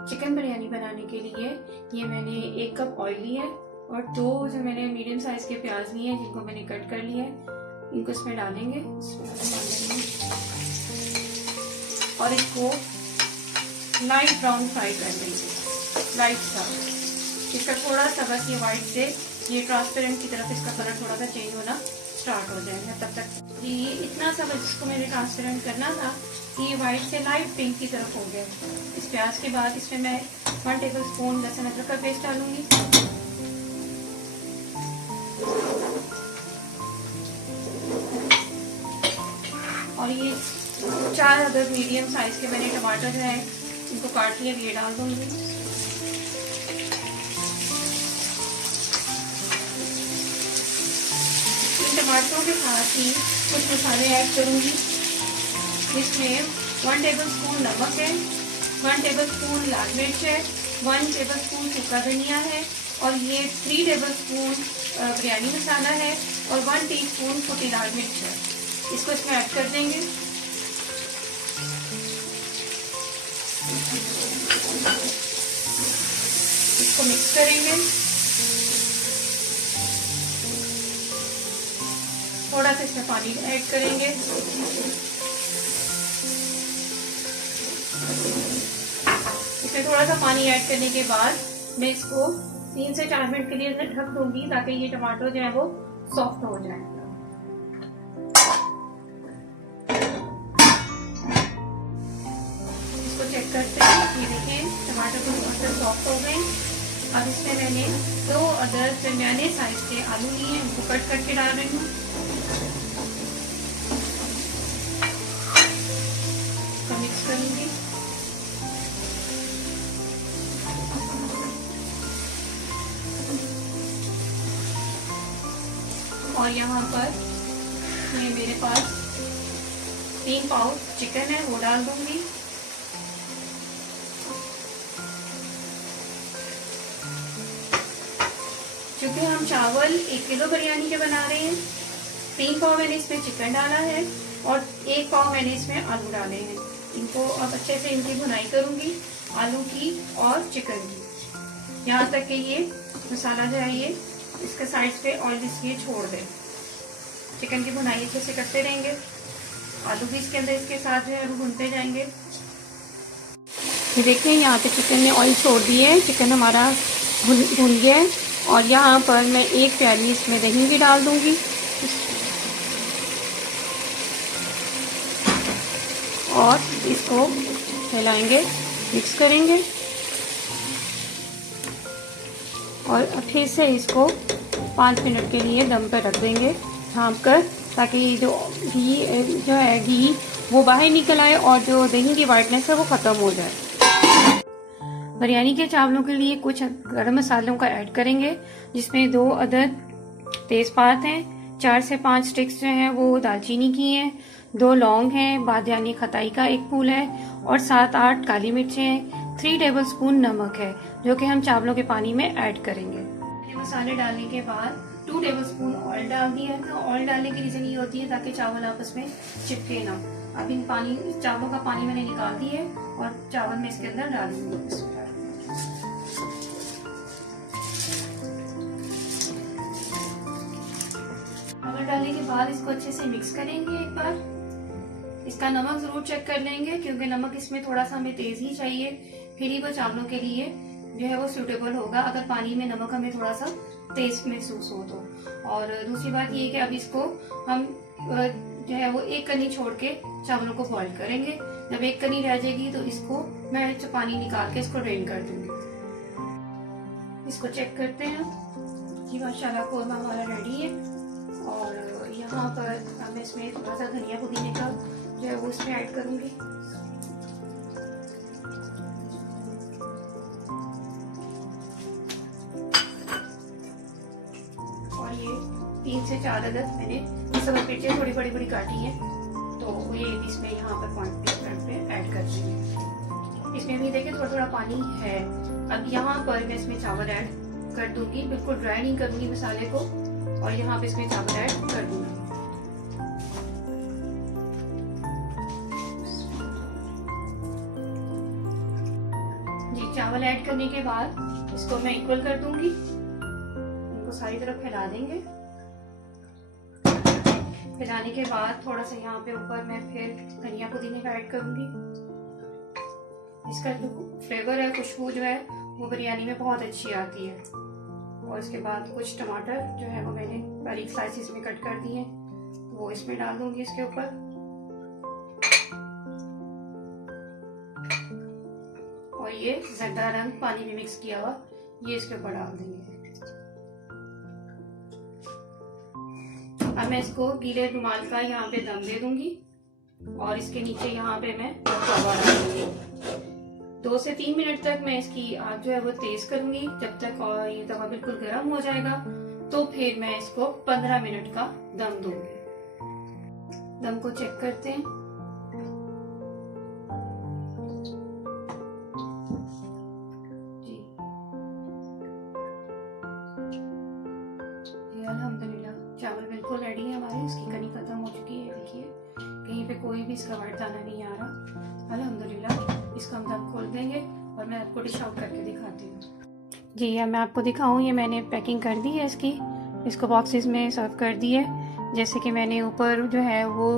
Chicken biryani बनाने के लिए ये मैंने 1 कप ऑयल लिया है और 2 जो मैंने मीडियम साइज के प्याज लिए हैं जिनको मैंने कट कर लिया है, इनको इसमें डालेंगे और इसको लाइट ब्राउन फ्राई कर लेंगे, लाइट सा। इसका थोड़ा सा बस ये वाइट से ये ट्रांसपेरेंट की तरफ इसका कलर थोड़ा सा चेंज होना स्टार्ट हो जाएगा। तब तक ये इतना सा बस इसको मैंने ट्रांसपेरेंट करना था कि ये वाइट से लाइट पिंक की तरफ हो गया। इस प्याज के बाद इसमें मैं 1 टेबल स्पून लहसुन अदरक का पेस्ट डालूंगी और ये 4 अदर मीडियम साइज के मैंने टमाटर जो है इनको काट लिया, ये डाल दूंगी। टमाटरों के साथ ही कुछ मसाले ऐड करूंगी। इसमें 1 टेबल स्पून नमक है, 1 टेबल स्पून लाल मिर्च है, 1 टेबल स्पून सूखा धनिया है और ये 3 टेबल स्पून बिरयानी मसाला है और 1 टीस्पून कुटी लाल मिर्च है। इसको इसमें ऐड कर देंगे। इसको मिक्स करेंगे। थोड़ा सा इसमें पानी ऐड करेंगे। इसमें थोड़ा सा पानी ऐड करने के बाद मैं इसको 3 से 4 मिनट के लिए ढक दूंगी ताकि ये टमाटर जो है वो सॉफ्ट हो जाए। इसको चेक करते हैं। ये देखिए टमाटर को थोड़ा सॉफ्ट हो गए। अब इसमें मैंने 2 अदर दरमियाने साइज के आलू लिए हैं, उनको कट करके डाल रही हूँ। मिक्स करूंगी। और यहाँ पर ये मेरे पास 3 पाउच चिकन है, वो डाल दूंगी। क्योंकि हम चावल 1 किलो बिरयानी के बना रहे हैं, 3 पाव मैंने इसमें चिकन डाला है और 1 पाव मैंने इसमें आलू डाले हैं। इनको अब अच्छे से इनकी भुनाई करूंगी, आलू की और चिकन की, यहाँ तक कि ये मसाला जो है ये इसके साइड पे ऑयल इसलिए छोड़ दे। चिकन की भुनाई अच्छे से करते रहेंगे, आलू भी इसके अंदर इसके साथ जो है भूनते जाएंगे। ये देखिए यहाँ पे चिकन ने ऑयल छोड़ दिए है, चिकन हमारा भुन गया है। और यहाँ पर मैं 1 प्याली इसमें दही भी डाल दूंगी और इसको हिलाएंगे, मिक्स करेंगे और फिर से इसको 5 मिनट के लिए दम पर रख देंगे ढाँप कर, ताकि जो घी वो बाहर निकल आए और जो दही की वाइटनेस है वो ख़त्म हो जाए। बिरयानी के चावलों के लिए कुछ गरम मसालों का ऐड करेंगे, जिसमें 2 अदद तेज़पात हैं, 4 से 5 स्टिक्स जो हैं वो दालचीनी की हैं, 2 लौंग हैं, बादयानी खताई का 1 फूल है और 7-8 काली मिर्चें हैं, 3 टेबल स्पून नमक है जो कि हम चावलों के पानी में ऐड करेंगे। ये मसाले डालने के बाद 2 टेबल स्पून ऑयल डाल दिया है। तो ऑयल डालने की रीजन ये होती है ताकि चावल आपस में चिपके ना। अब इन चावलों का पानी मैंने निकाल दिया है और चावल में इसके अंदर डालूंगी। चावल डालने के बाद इसको अच्छे से मिक्स करेंगे। एक बार इसका नमक जरूर चेक कर लेंगे, क्योंकि नमक इसमें थोड़ा सा हमें तेज ही चाहिए, फिर ही वो चावलों के लिए जो है वो सूटेबल होगा। अगर पानी में नमक हमें थोड़ा सा तेज महसूस हो तो। और दूसरी बात ये कि अब इसको हम जो है वो 1 कनी छोड़ के चावलों को बॉईल करेंगे। जब 1 कनी रह जाएगी तो इसको मैं पानी निकाल के इसको ड्रेन कर दूंगी। इसको चेक करते हैं कि माशाल्लाह कोरमा हमारा रेडी है। और यहाँ पर मैं इसमें थोड़ा सा धनिया पुदीने का जो है वो इसमें ऐड करूंगी। और ये 3 से 4 अदद मैंने सब मिर्चें थोड़ी बड़ी बड़ी काटी है, तो ये इसमें यहाँ पर पॉइंट पे ऐड कर देंगे। इसमें भी देखिए थोड़ा थोड़ा पानी है। अब यहाँ पर मैं इसमें चावल ऐड कर दूंगी, बिल्कुल ड्राई नहीं करूंगी मसाले को, और यहाँ पे इसमें चावल ऐड कर दूंगी। जी चावल ऐड करने के बाद इसको मैं इक्वल कर दूंगी, इनको सारी तरफ फैला देंगे। फैलाने के बाद थोड़ा सा यहाँ पे ऊपर मैं फिर धनिया पुदीने का ऐड करूंगी। इसका जो फ्लेवर है, खुशबू जो है वो बिरयानी में बहुत अच्छी आती है। और इसके बाद कुछ टमाटर जो है वो मैंने बारीक स्लाइसिस में कट कर दिए, वो इसमें डाल दूंगी इसके ऊपर। और ये जरदा रंग पानी में मिक्स किया हुआ ये इसके ऊपर डाल देंगे। अब मैं इसको गीले रुमाल का यहाँ पे दम दे दूंगी और इसके नीचे यहाँ पे मैं तवा डाल दूंगी। 2 से 3 मिनट तक मैं इसकी आग जो है वो तेज करूंगी, जब तक और ये तवा बिल्कुल गर्म हो जाएगा। तो फिर मैं इसको 15 मिनट का दम दूंगी। दम को चेक करते हैं। जी अल्हम्दुलिल्लाह चावल बिल्कुल रेडी है हमारे। इसकी कनी खत्म हो चुकी है, देखिए कहीं पे कोई भी इसका वाइट दाना नहीं आ रहा। अल्हम्दुलिल्लाह इसको हम दम खोल देंगे और मैं आपको डिश आउट करके दिखाती हूँ। जी अब मैं आपको दिखाऊँ, ये मैंने पैकिंग कर दी है इसकी, इसको बॉक्सेस में सर्व कर दी है। जैसे कि मैंने ऊपर जो है वो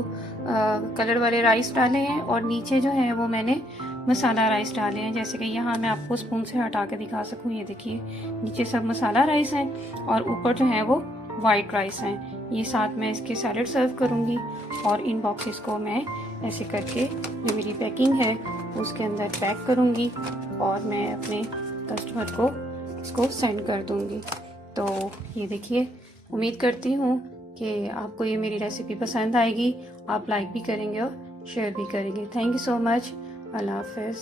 कलर वाले राइस डाले हैं और नीचे जो है वो मैंने मसाला राइस डाले हैं। जैसे कि यहाँ मैं आपको स्पून से हटा के दिखा सकूँ, ये देखिए नीचे सब मसाला राइस हैं और ऊपर जो है वो वाइट राइस हैं। ये साथ में इसके सैलेड सर्व करूँगी और इन बॉक्सेस को मैं ऐसे करके जो मेरी पैकिंग है उसके अंदर पैक करूँगी और मैं अपने कस्टमर को इसको सेंड कर दूँगी। तो ये देखिए, उम्मीद करती हूँ कि आपको ये मेरी रेसिपी पसंद आएगी, आप लाइक भी करेंगे और शेयर भी करेंगे। Thank you so much. अल्लाह हाफ़िज़।